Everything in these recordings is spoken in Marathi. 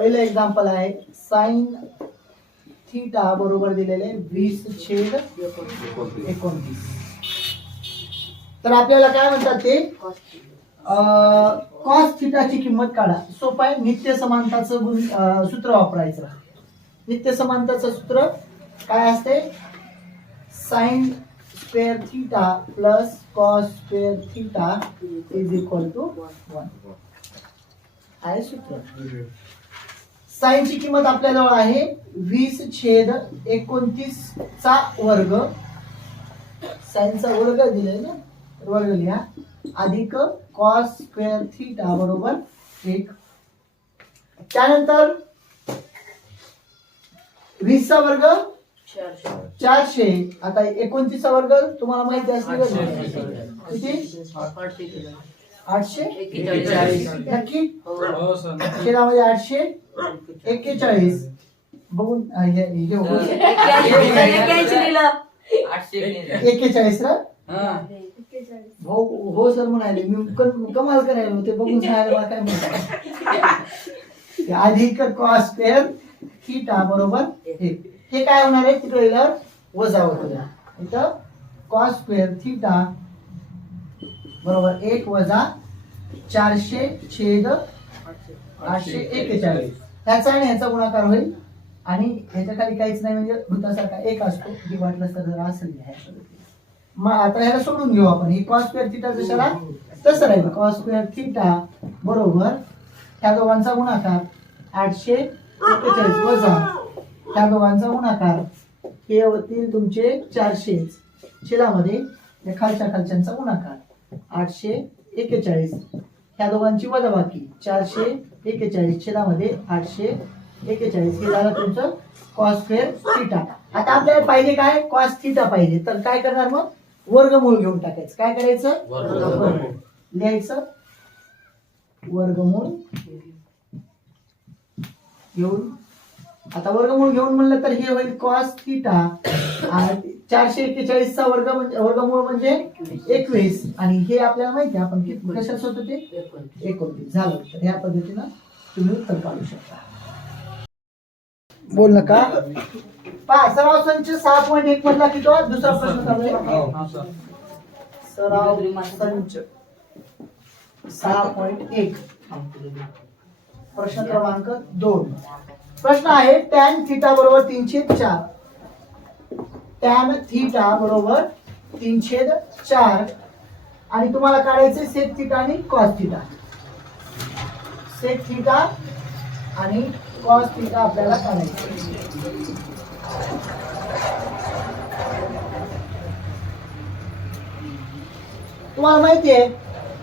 पहिलं एक्झाम्पल आहे साइन थीटा बरोबर दिलेले 20/29. तर आपल्याला काय म्हणतात ते कॉस थीटाची किंमत काढा. सोपं आहे. नित्य समानताचं सूत्र वापरायचं. नित्य समानताचं सूत्र काय असते? Sine square theta plus cos square theta is equal to 1 आहे सूत्र. साइनची किंमत आपल्याजवळ आहे 20/29 चा वर्ग. साइनचा वर्ग दिलाय ना, वर्ग लिहा अधिक कॉस स्क्वेअर थीटा बरोबर 1. त्यानंतर 20 चा वर्ग 400. आता 29 चा वर्ग तुम्हाला माहिती असली किती? 841. नक्की छेदामध्ये 841 बघून 41 रा हो सर म्हणाले. मी कमाल करायला होते बघून सांगायला मला काय म्हणतात. अधिक कॉस स्क्वेअर थीटा बरोबर 1. हे काय होणार आहे? तिकडे वजा होतं. इथं कॉस स्क्वेअर थीटा बरोबर 1 वजा 400/841. ह्याचा आणि ह्याचा गुणाकार होईल आणि ह्याच्या खाली काहीच नाही म्हणजे भूतासारखा 1 असतो. ही वाटलं तर जरा असेल. मग आता ह्याला सोडून घेऊ आपण. ही कॉस स्क्वेअर थीटा जशाला तसं राहील. कॉस स्क्वेअर थीटा बरोबर ह्या दोघांचा गुणाकार 841 वजा ह्या दोघांचा गुणाकार हे होतील तुमचे 400 छेदामध्ये खालच्या खालच्यांचा गुणाकार 841. ह्या दोघांची वजाबाकी 441 छेदामध्ये 841. हे झालं तुमचं कॉस स्क्वेअर थीटा. आता आपल्याला पाहिजे काय? कॉस थीटा पाहिजे. तर काय करणार? मग वर्गमूळ घेऊन टाकायचं. काय करायचं? वर्गमूळ लिहायचं. वर्गमूळ घेऊन आता वर्गमूळ घेऊन म्हणलं तर हे होईल कॉस थीटा. 441 चा वर्ग म्हणजे वर्गमूळ म्हणजे 21 आणि हे आपल्याला माहिती आहे आपण किती कशाच होतं ते 29 झालं. तर ह्या पद्धतीनं तुम्ही उत्तर काढू शकता. बोल नका. सराव संच 6.1 मधला किती? दुसरा प्रश्न चालू आहे. सराव संच 6.1 प्रश्न क्रमांक 2. प्रश्न आहे टॅन थीटा बरोबर 3/4. टॅन थीटा बरोबर 3/4 आणि तुम्हाला काढायचे सेक थीटा आणि कॉस थीटा. सेक थीटा आणि कॉस थीटा आपल्याला काढायचे. तुम्हाला माहिती आहे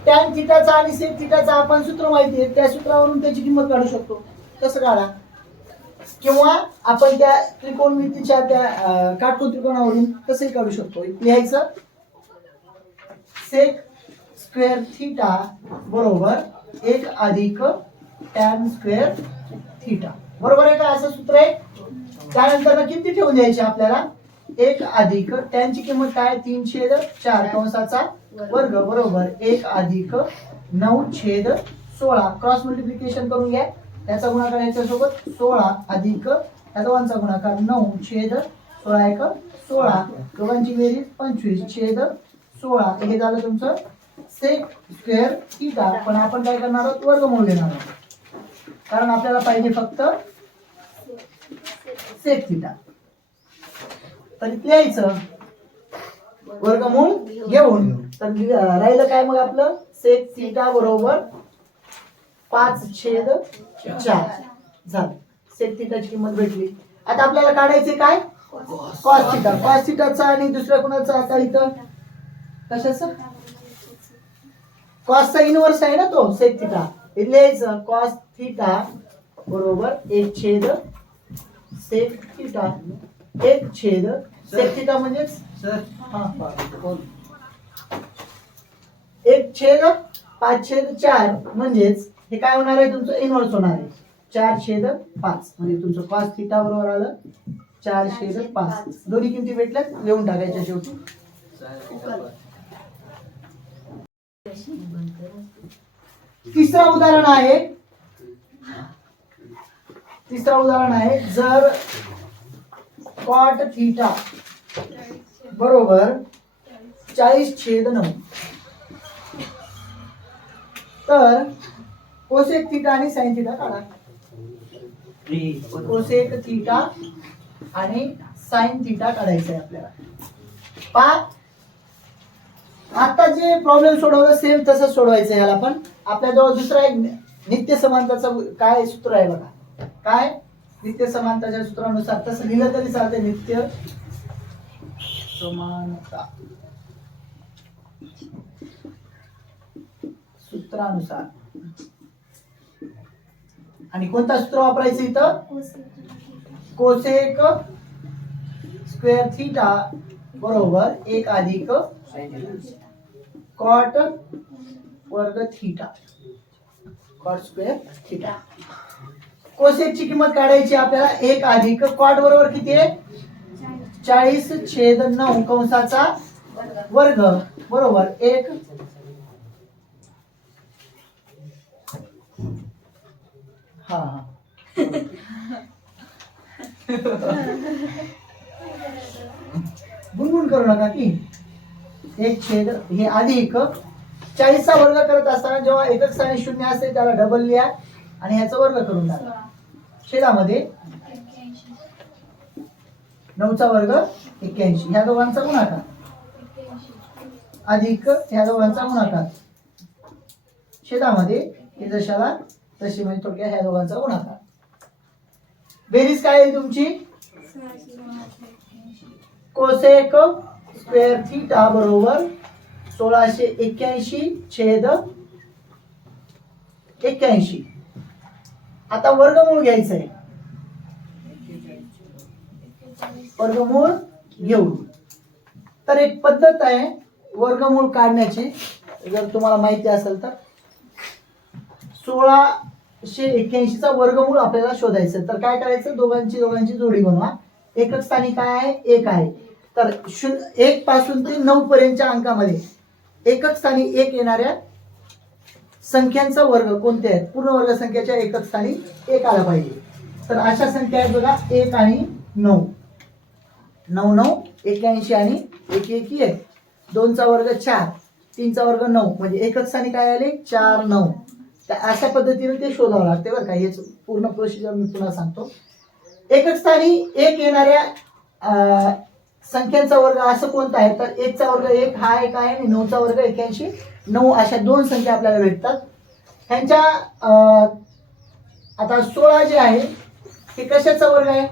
टॅन थीटाचा आणि सेक थीटाचा आपण सूत्र माहिती आहे. त्या सूत्रावरून त्याची किंमत काढू शकतो. कसं काढा? किंवा आपण त्या त्रिकोणमितीच्या त्या काटकोन त्रिकोणावरून कसंही काढू शकतो. लिहायचं सेक स्क्वेअर थीटा बरोबर 1 अधिक टॅन स्क्वेअर थीटा. बरोबर आहे का? असं सूत्र आहे. त्यानंतर किती ठेवून द्यायचे आपल्याला? 1 अधिक टॅनची किंमत काय? 3/4 कंसाचा वर्ग बरोबर 1 अधिक 9/16. क्रॉस मल्टिप्लिकेशन करून घ्या. त्याचा गुणाकार याच्यासोबत 16 अधिक या दोघांचा गुणाकार 9/16 16. दोघांची बेरीज 25/16. हे झालं तुमचं सेक स्क्वेअर थीटा. पण आपण काय करणार आहोत? वर्गमूळ घेणार आहोत. कारण आपल्याला पाहिजे फक्त सेक थीटा. तर लिहायचं वर्गमूळ घेऊन. तर राहिलं काय मग आपलं? सेक थीटा बरोबर 5/4 झालं. सेक थीटाची किंमत भेटली. आता आपल्याला काढायचे काय? Cos theta. कॉस थीटाचा आणि दुसऱ्या कोणाचा? आता इथं कशाचं? कॉसचा इनवर्स आहे ना तो सेक थीटा. लिहायचं कॉस थीटा बरोबर 1/सेक थीटा. 1/ सेक थीटा म्हणजेच 1/5/4 म्हणजेच हे काय होणार आहे? तुमचं इनवर्स होणार आहे. 4/5 म्हणजे तुमचं कॉस थीटा बरोबर आलं 4/5. दोन्ही किमती भेटल्यात. लिहून टाकायच्या शेवटी. तिसरं उदाहरण आहे तिसरा उदाहरण आहे, जर कॉट थीटा बरोबर 40/9 तर कोसेक थीटा आणि साइन थीटा काढा. कोसेक थीटा आणि साइन थीटा काढायचं आहे आपल्याला. पहा आता जे प्रॉब्लेम सोडवलं सेम तसंच सोडवायचं आहे. ह्याला पण आपल्याजवळ दुसरा एक नित्य समानताचं काय सूत्र आहे बघा. काय नित्य समानताच्या सूत्रानुसार तसं लिहिलं तरी चालते. नित्य समानता सूत्रानुसार. आणि कोणता सूत्र वापरायचं इथं? कोसेक स्क्वेअर थीटा बरोबर 1 अधिक कॉट वर्ग थीटा. Cot square theta. कोसेकची किंमत काढायची आपल्याला. 1 अधिक कॉट बरोबर किती आहे? 40/9 कंसाचा वर्ग बरोबर 1 हा हा गुणगुण करू नका की 1 हे अधिक 40चा वर्ग करत असताना जेव्हा एकक स्थानी 0 असते त्याला डबल लिहा आणि ह्याचा वर्ग करून टाका. छेदामध्ये 9चा वर्ग 81 ह्या दोघांचा गुणाकार अधिक ह्या दोघांचा गुणाकार छेदामध्ये हे जशाला तशी म्हणजे थोडक्यात ह्या दोघांचा गुणाकार. बेरीज काय आहे तुमची? कोसेक स्क्वेअर थीटा बरोबर 1681/81. आता वर्गमूळ घ्यायचं आहे. वर्गमूळ घेऊ. तर एक पद्धत आहे वर्गमूळ काढण्याची, जर तुम्हाला माहिती असेल तर. 1681चा वर्गमूळ आपल्याला शोधायचं. तर काय करायचं? दोघांची जोडी बनवा. एकक स्थानी काय आहे? 1 आहे. तर 1 पासून ते 9 पर्यंतच्या अंकामध्ये एकक स्थानी 1 येणाऱ्या संख्यांचा वर्ग कोणते आहेत? पूर्ण वर्ग संख्येच्या एकक स्थानी 1 आला पाहिजे. तर अशा संख्या आहेत बघा. 1 आणि 9. 9 9 81 आणि 1 1 1. 2चा वर्ग 4. 3चा वर्ग 9 म्हणजे एकक स्थानी काय आले? 4 9. तर अशा पद्धतीने ते शोधावं लागते बरं का. हेच पूर्ण प्रोसिजर मी पुन्हा सांगतो. एकक स्थानी 1 येणाऱ्या संख्यांचा वर्ग असं कोणता आहे? तर 1चा वर्ग 1 हा एक आहे आणि 9चा वर्ग 81. 9 अशा 2 संख्या आपल्याला भेटतात. ह्यांच्या आता 16 जे आहे हे कशाचा वर्ग आहे?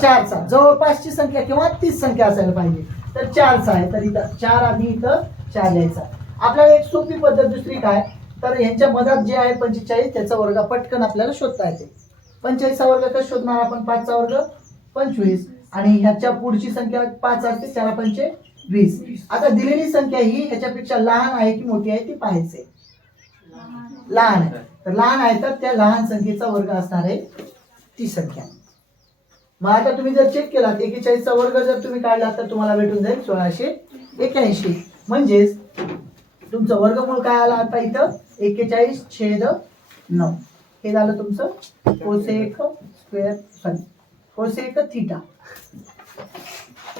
4चा. जवळपासची संख्या किंवा 30 संख्या असायला पाहिजे. तर 4चा आहे. तर इथं 4 आधी इथं 4 लिहायचा. आपल्याला एक सोपी पद्धत दुसरी काय? तर यांच्या मधात जे आहे 45 त्याचा वर्ग पटकन आपल्याला शोधता येते. 45चा वर्ग कसं शोधणार आपण? 5चा वर्ग 25 आणि ह्याच्या पुढची संख्या 5 असते, 4 5 20. आता दिलेली संख्या ही ह्याच्यापेक्षा लहान आहे की मोठी आहे ती पाहायचे. लहान आहे. तर लहान आहे तर त्या लहान संख्येचा वर्ग असणार आहे ती संख्या. मग आता तुम्ही जर चेक केलात 41चा वर्ग जर तुम्ही काढला तर तुम्हाला भेटून जाईल 1681. म्हणजेच तुमचं वर्गमूळ काय आला आता इथं? 41/9. हे झालं तुमचं कोसेक थीटा.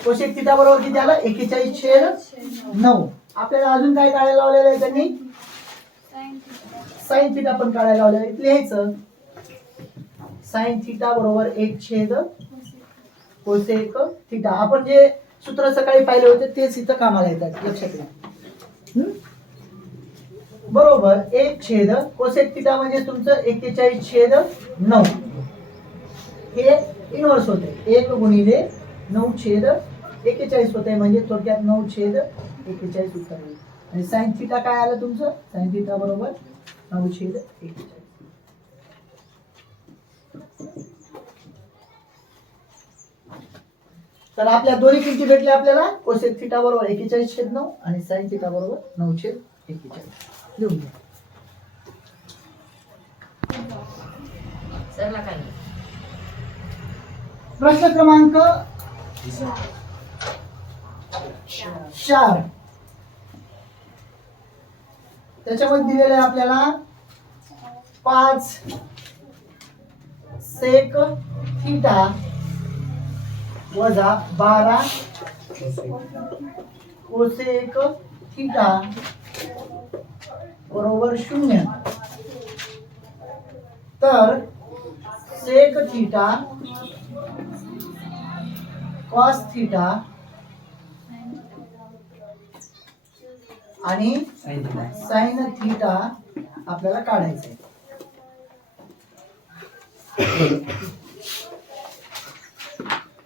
कोसेक थीटा बरोबर किती आलं? 41/9. आपल्याला अजून काय काढायला लावलेलं आहे त्यांनी? साइन थीटा पण काढायला लावलेलं आहे. लिहायचं साइन थीटा बरोबर 1 कोसेक थीटा. आपण जे सूत्र सकाळी पाहिले होते तेच इथं कामाला येतात, लक्षात घ्या. बरोबर 1 कोसेक थीटा म्हणजे तुमचं 41/9. हे इनवर्स होते. 1 गुणिले 9/41 होते म्हणजे थोडक्यात 9/41 उत्तर येईल. आणि साइन थीटा काय आलं तुमचं? साइन थीटा बरोबर 9/41. तर आपल्या दोन्ही किमती भेटल्या आपल्याला. कोसेक थीटा बरोबर 41/9 आणि साइन थीटा बरोबर 9/41. लिहून घ्या. प्रश्न क्रमांक 4. त्याच्यामध्ये दिलेलं आहे आपल्याला 5 सेक थिटा वजा 12 कोसेक थिटा बरोबर 0. तर सेक थिटा कॉस थिटा आणि साइन थिटा आपल्याला काढायचं आहे.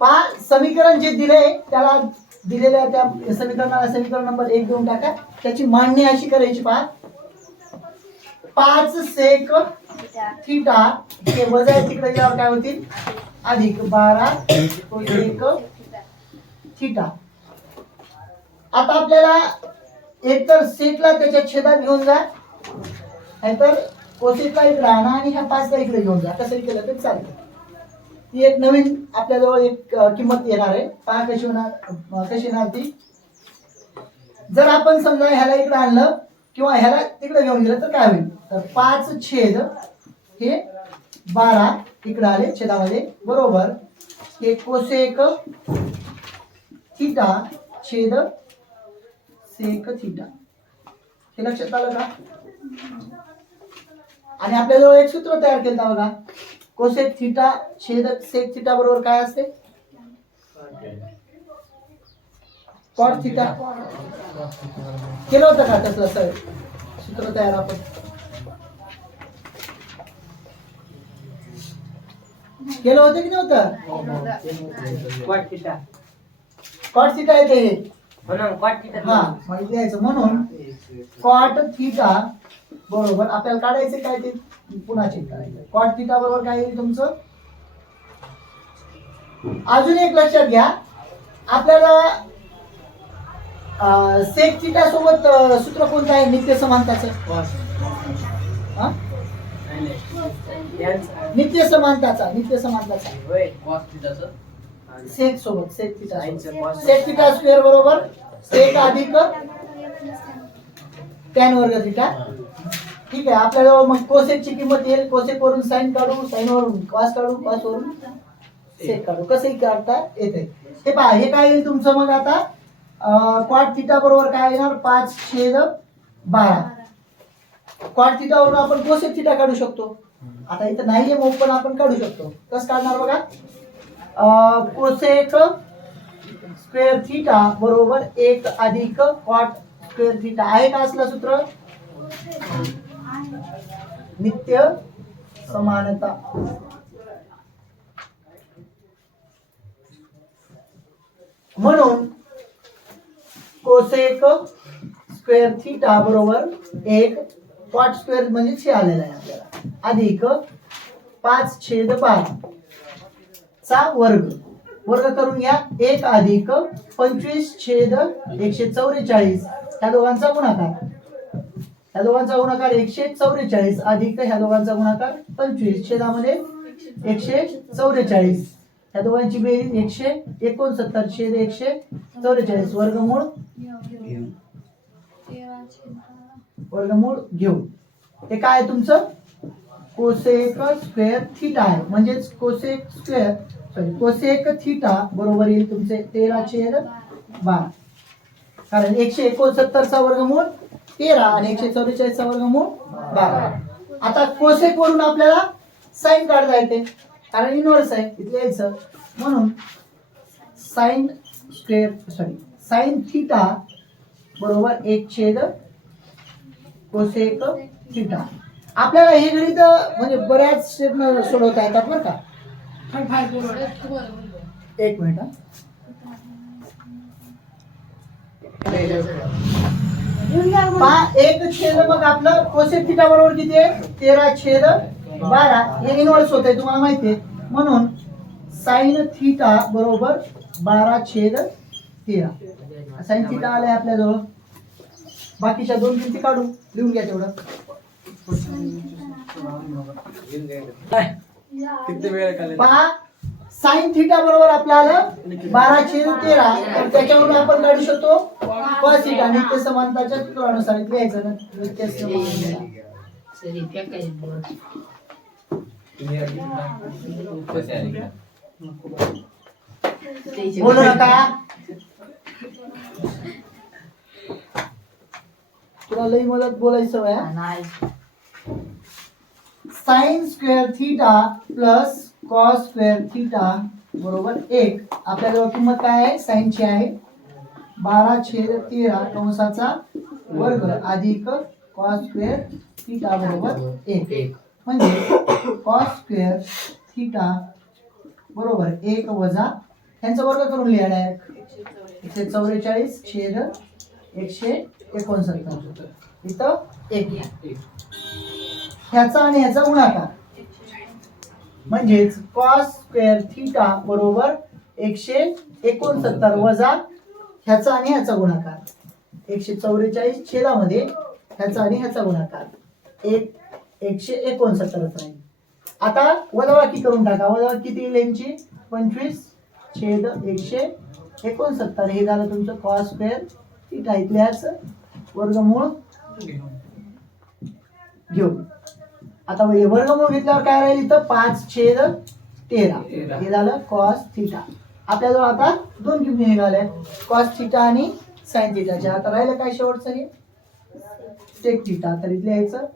पहा समीकरण जे दिले त्याला दिलेल्या त्या समीकरणाला समीकरण नंबर 1 देऊन टाका. त्याची मांडणी अशी करायची. पहा 5 सेक थिटा हे वजा तिकडे गेल्यावर काय होतील अधिक 12 कोसेक थिटा. आता आपल्याला एकतर सेकला त्याच्या छेदात घेऊन जा नाहीतर कोसेकला इकडे आणा आणि ह्या 5 ला इकडे घेऊन जा. कसं केलं तरी चालतं. ती एक नवीन आपल्याजवळ एक किंमत येणार आहे. पहा कशी येणार ती. जर आपण समजा ह्याला इकडे आणलं किंवा ह्याला तिकडे घेऊन गेलं तर काय होईल. तर 5 छेद हे 12 इकडे आले छेदामध्ये बरोबर हे कोसेक थिटा छेद सेक थिटा. हे लक्षात आलं का. आणि आपल्याजवळ एक सूत्र तयार केलं बघा. कोसेक थिटा छेद सेक थिटा बरोबर काय असते कॉट थिटा. केलं होतं का तसं सूत्र तयार आपण. केलं होतं की नव्हतं. कॉट थिटा येते हे. हा माहिती यायचं म्हणून कॉट थिटा बरोबर आपल्याला काढायचं काय ते पुन्हा चेक करायचं. कॉट थिटा बरोबर काय येईल तुमचं. अजून एक लक्षात घ्या आपल्याला सेक थिटा सोबत सूत्र कोणतं आहे नित्य समानताचं. नित्य समानताचा सेक सोबत सेक थिटा स्क्वेअर बरोबर सेक अधिक टॅन वर्ग थिटा. ठीक आहे. आपल्याजवळ मग कोसेकची किंमत येईल. कोसेक वरून साइन काढू साइन वरून कॉस काढू कॉस वरून सेक काढू. कसंही काढता येते. हे पहा हे काय येईल तुमचं मग आता कॉट थिटा बरोबर काय येणार 5 छेद 12. कॉट थिटा वरून आपण कोसेक थिटा काढू शकतो. आता इथं नाहीये मग पण आपण काढू शकतो. कसं काढणार बघा. कोसेक स्क्वेअर थिटा बरोबर 1 अधिक कॉट स्क्वेअर थिटा आहे का असलं सूत्र. नित्य समानता. म्हणून कोसेक स्क्वेअर थिटा बरोबर 1 कॉट स्क्वेअर म्हणजे हे आलेला आहे आपल्याला अधिक 5 छेद 12 चा वर्ग. वर्ग करून घ्या 1 अधिक 25 छेद 144 ह्या दोघांचा गुणाकार. ह्या दोघांचा गुणाकार 144 अधिक ह्या दोघांचा गुणाकार 25 छेदामध्ये 144. ह्या दोघांची बेरीज 169 छेद 144 वर्गमूळ घेऊ. हे काय तुमचं कोसेक स्क्वेअर थिटा आहे. म्हणजेच कोसेक थिटा बरोबर येईल तुमचे 13 छेद 12. कारण 169 चा वर्गमूळ 13 आणि 144 चा वर्गमूळ 12. आता कोसेक वरून आपल्याला साइन काढता येते कारण इनव्हर्स आहे इथे यायचं. म्हणून साइन थिटा बरोबर 1 छेद कोसेक थिटा. आपल्याला हे गणित म्हणजे बऱ्याच स्टेपनं सोडवता येतात बरं का. एक मिनिट. एक छेद मग आपलं कोसेक थिटा बरोबर किती आहे 13 छेद 12. हे इनव्हर्स होत आहे तुम्हाला माहिती आहे. म्हणून साइन थिटा बरोबर 12 छेद 13. साइन थिटा आलाय आपल्याजवळ. बाकीच्या दोन किमती काढू लिहून घ्या तेवढं. पहा साइन थिटा बरोबर आपल्याला 12 छेद 13. तर त्याच्यावरून आपण काढू शकतो कॉस थिटा. नित्य समानताच्या सूत्रानुसार इथे यायचं ना नित्य समानता. बोलू नका. तुला लई मदत बोलायची सवय आहे. Sign square theta plus cos square theta बरोबर 1. आपल्याजवळ किंमत काय आहे साइनची आहे 12/13 कंसाचा वर्ग अधिक कॉस स्क्वेअर थीटा बरोबर 1. म्हणजे कॉस स्क्वेअर थीटा बरोबर 1 वजा ह्यांचा वर्ग करून लिहा डायरेक्ट 144/169 इथं 1 ह्याचा आणि ह्याचा गुणाकार म्हणजेच कॉस स्क्वेअर थीटा बरोबर 169 वजा ह्याचा आणि ह्याचा गुणाकार 144 छेदामध्ये ह्याचा आणि ह्याचा गुणाकार 169 राहील. आता वजाबाकी करून टाका. वजाबाकी किती येईल यांची 25/169 हे झालं तुमचं कॉस स्क्वेअर थीटा. इथल्याच वर्गमूळ घेऊ. आता वर्गमूळ घेतल्यावर काय राहील इथं 5/13 हे झालं कॉस थीटा. आपल्याजवळ आता दोन किमती निघाल्या कॉस थीटा आणि साइन थीटाच्या. आता राहिलं काय शेवटचं हे सेक थीटा. तर इथले यायचं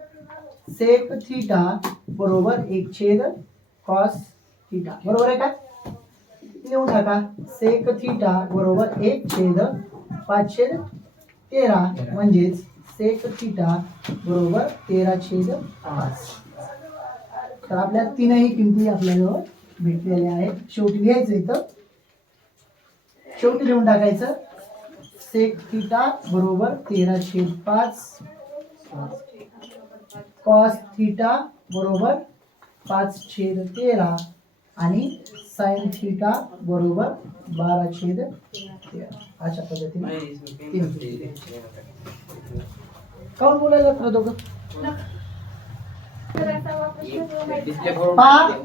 सेक थीटा बरोबर 1 कॉस थीटा बरोबर आहे का. लिहून टाका सेक थीटा बरोबर 1/5/13 म्हणजेच सेक थीटा बरोबर 13/5. तर आपल्या तीनही किमती आपल्याजवळ भेटलेल्या आहेत. शेवटी लिहायचं इथं शेवटी लिहून टाकायचं सेक थीटा बरोबर 13/5 कॉस थीटा बरोबर 5/13 आणि साइन थीटा बरोबर 12/13. अशा पद्धतीने कोण बोलायला ना दोघं.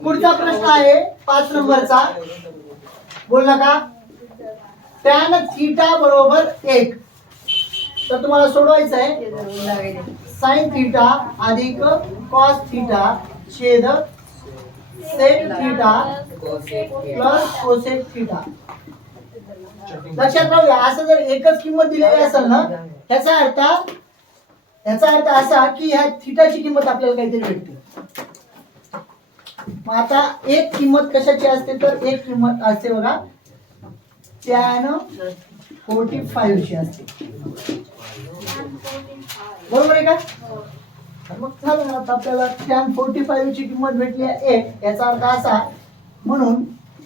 पुढचा प्रश्न आहे 5 नंबरचा. बोल नका. टॅन थीटा बरोबर 1. तर तुम्हाला सोडवायचं आहे साइन थीटा अधिक कॉस थीटा छेद sec theta plus cosec theta. लक्षात राहू द्या असं जर एकच किंमत दिलेली असेल ना याचा अर्थ असा की ह्या थीटाची किंमत आपल्याला काहीतरी भेटते. मग आता एक किंमत कशाची असते तर एक किंमत असते बघा टॅन 45 ची असते. बरोबर आहे का. मग झालं आता आपल्याला टॅन 45 ची किंमत भेटली आहे 1. याचा अर्थ असा म्हणून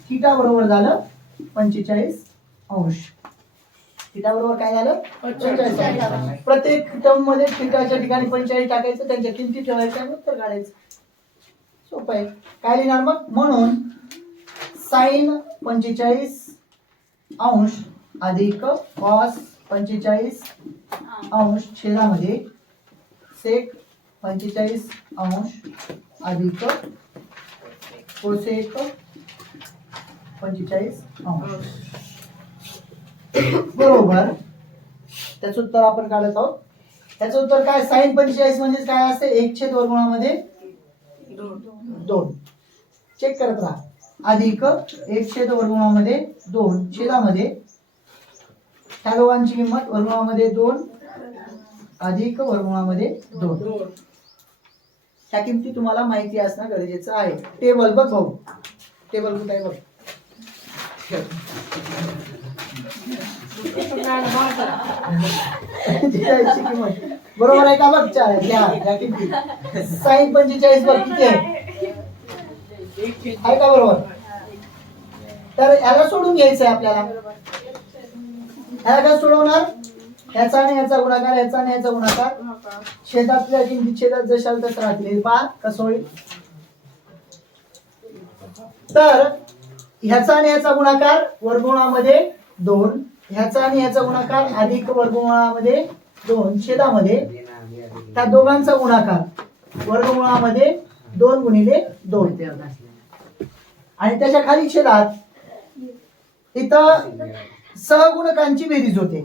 थीटा बरोबर झालं 45°. थीटा बरोबर काय झालं 45. प्रत्येक टर्म मध्ये थीटाच्या ठिकाणी 45 टाकायचं त्यांच्या किमती ठेवायच्या आणि उत्तर काढायचं. सोपं आहे. काय लिहिणार मग म्हणून साइन 45° अधिक कॉस 45° छेदामध्ये सेक 45° अधिक कोसेक 45° बरोबर. त्याचं उत्तर आपण काढत आहोत. त्याचं उत्तर काय साइन 45 म्हणजे काय असते 1/2 चेक करत राहा अधिक 1/2 छेदामध्ये ह्या दोघांची किंमत वर्गमुळामध्ये 2 अधिक वर्गमुळामध्ये 2. ह्या किमती तुम्हाला माहिती असणं गरजेचं आहे. टेबल बघ भाऊ टेबल कुठे आहे बघ. बरोबर आहे का बघ. किमती साइन 45 बघ किती आहे का बरोबर. तर याला सोडून घ्यायचंय आपल्याला. याला काय सोडवणार ह्याचा आणि ह्याचा गुणाकार ह्याचा आणि ह्याचा गुणाकार छेदातल्या किमती छेदात जशाल तसं राहतील. पहा कसं होईल. तर ह्याचा आणि ह्याचा गुणाकार वर्गमुळामध्ये 2 ह्याचा आणि ह्याचा गुणाकार अधिक वर्गमुळामध्ये 2 छेदामध्ये त्या दोघांचा गुणाकार वर्गमुळामध्ये 2 आणि त्याच्या खाली छेदात इथं सहगुणकांची बेरीज होते.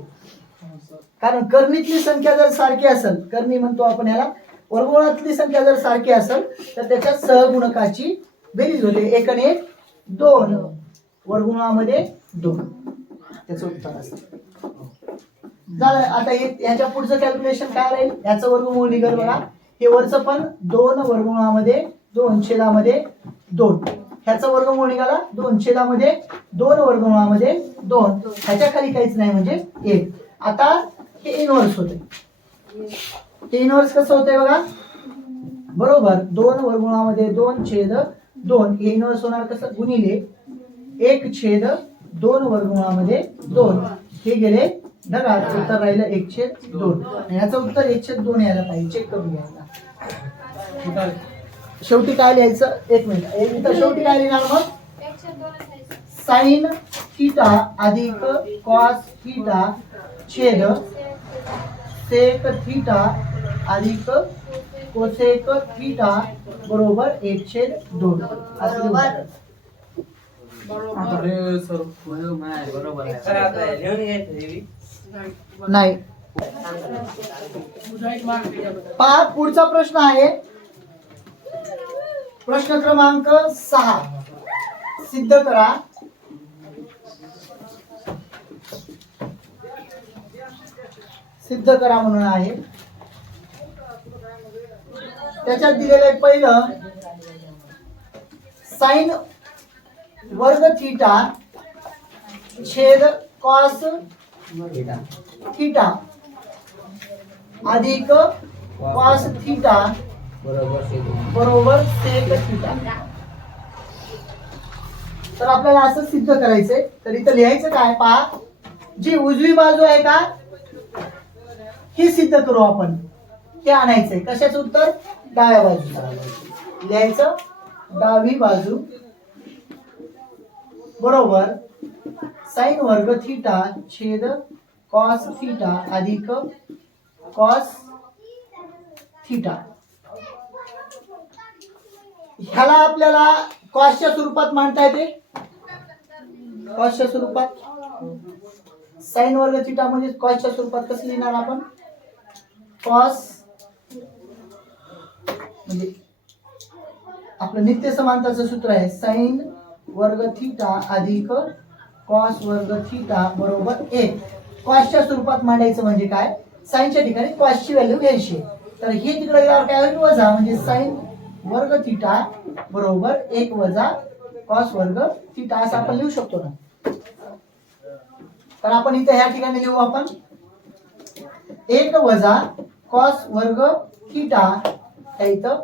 कारण कर्णीतली संख्या जर सारखी असेल कर्णी म्हणतो आपण याला वर्गमूळातली संख्या जर सारखी असेल तर त्याच्या सहगुणकाची बेरीज होते. 1 आणि 1 2, वर्गमूळामध्ये 2. त्याचं उत्तर असतं. झालं. आता ह्याच्या पुढचं कॅल्क्युलेशन काय राहील? ह्याचं वर्गमूळ निघेल बघा. हे वरचं पण 2 वर्गमूळामध्ये 2 छेदामध्ये 2. ह्याचं वर्गमूळ निघाला 2 छेदामध्ये 2 वर्गमूळामध्ये 2. ह्याच्या खाली काहीच नाही म्हणजे 1. आता हे इनव्हर्स होते. हे इनव्हर्स कसं होतंय बघा. बरोबर 2 वर्गमूळामध्ये 2 छेद 2. हे इनव्हर्स होणार कसं? गुणिले 1 छेद 2 वर्गमूळामध्ये 2. हे गेले ढगात. उत्तर राहिलं 1/2. ह्याचं उत्तर 1/2 यायला पाहिजे. चेक करून घ्यायला. शेवटी काय लिहायचं? 1 मिनिट. इथं शेवटी काय लिहिणार मग? साइन थीटा अधिक कॉस थीटा छेद सेक थीटा अधिक कोसेक थीटा बरोबर 1/2. असं नाही. पहा पुढचा प्रश्न आहे. प्रश्न क्रमांक 6. सिद्ध करा म्हणून आहे. त्याच्यात दिलेलं पहिलं साइन वर्ग थीटा छेद कॉस थीटा अधिक कॉस थीटा बरोबर सेक थीटा. तर आपल्याला असं सिद्ध करायचंय. तर इथं लिहायचं काय? पहा, जी उजवी बाजू आहे का हे सिद्ध करू आपण. हे आणायचंय. कशाचं उत्तर? डाव्या बाजूला लिहायचं. डावी बाजू बरोबर साइन वर्ग थीटा छेद कॉस थीटा अधिक कॉस थीटा. ह्याला आपल्याला कॉसच्या स्वरूपात मांडता येते. कॉसच्या स्वरूपात साइन वर्ग थीटा म्हणजे कॉसच्या स्वरूपात कसं लिहिणार आपण? कॉस म्हणजे आपलं नित्य समांतरचं सूत्र आहे साइन वर्ग थीटा अधिक कॉस वर्ग थीटा बरोबर 1. कॉसच्या स्वरूपात मांडायचं म्हणजे काय? साइनच्या ठिकाणी कॉसची व्हॅल्यू घ्यायची. तर हे तिकडे गेल्यावर काय होईल? वजा. म्हणजे साइन वर्ग थीटा बरोबर 1 वजा कॉस वर्ग थीटा असं आपण लिहू शकतो ना. तर आपण इथे ह्या ठिकाणी लिहू आपण 1 वजा कॉस वर्ग थीटा. इथं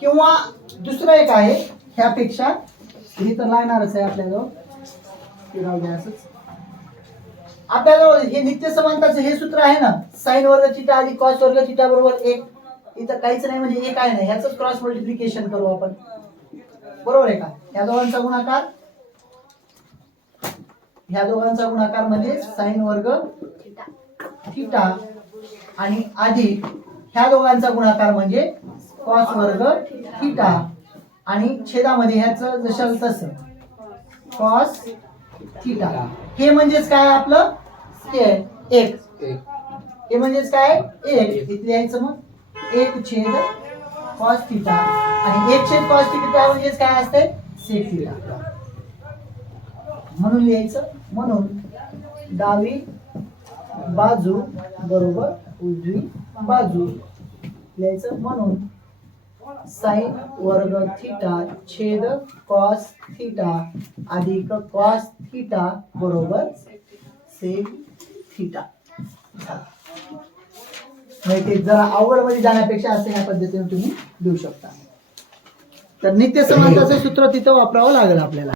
किंवा दुसरं एक आहे ह्यापेक्षा. हे तर लागणारच आहे आपल्याजवळ. आपल्याला हे नित्य समांतरचं हे सूत्र आहे ना. साइन वर्ग थीटा आणि कॉस वर्ग थीटा बरोबर 1. इथं काहीच नाही म्हणजे 1 आहे ना. ह्याच क्रॉस मल्टिप्लिकेशन करू आपण. बरोबर आहे का? ह्या दोघांचा गुणाकार म्हणजे साइन वर्ग थीटा आणि अधिक ह्या दोघांचा गुणाकार म्हणजे कॉस वर्ग थीटा आणि छेदामध्ये ह्याचं जसं तसं कॉस थीटा. हे म्हणजेच काय आपलं? 1. हे म्हणजेच काय? 1. इथे लिहायचं मग 1 छेद कॉस थीटा आणि 1 छेद कॉस थीटा म्हणजेच काय असते? Sec theta. म्हणून लिहायचं. म्हणून डावी बाजू बरोबर उजवी बाजू लिहायचं. म्हणून साइन वर्ग थीटा छेद कॉस थीटा अधिक कॉस थीटा बरोबर सेक थीटा. म्हणजे जरा अवघड मध्ये जाण्यापेक्षा असं ह्या पद्धतीने तुम्ही लिहू शकता. तर नित्य समांतरचं सूत्र तिथं वापरावं लागेल आपल्याला.